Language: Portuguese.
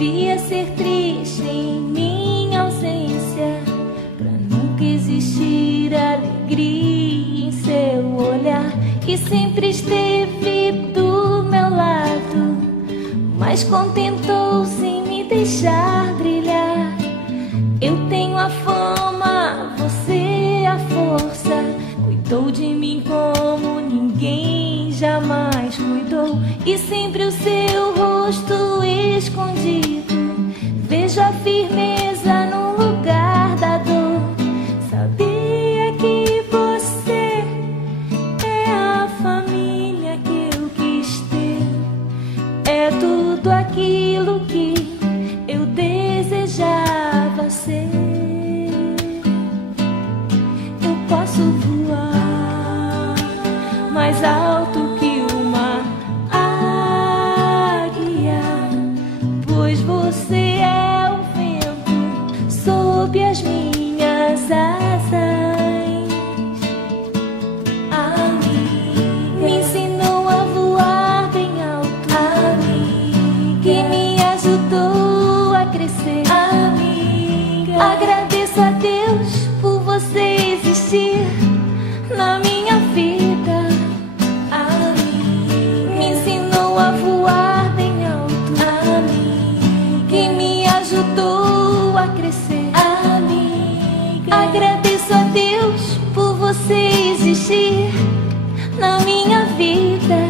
devia ser triste em minha ausência, pra nunca existir alegria em seu olhar, que sempre esteve do meu lado, mas contentou-se em me deixar brilhar. Eu tenho a fama, você a força, cuidou de mim como ninguém jamais cuidou, e sempre o seu rosto escondido, vejo a firmeza no lugar da dor. Sabia que você é a família que eu quis ter, é tudo aquilo que eu desejava ser. Eu posso voar mais alto que uma águia, pois você é o vento sob as minhas asas. A mim me ensinou a voar bem alto, a mim que me ajudou a crescer. Amiga, agradeço a Deus por você existir na minha vida. A mim me ensinou a voar bem alto, a mim que me ajudou a crescer. Amiga, agradeço a Deus por você existir na minha vida.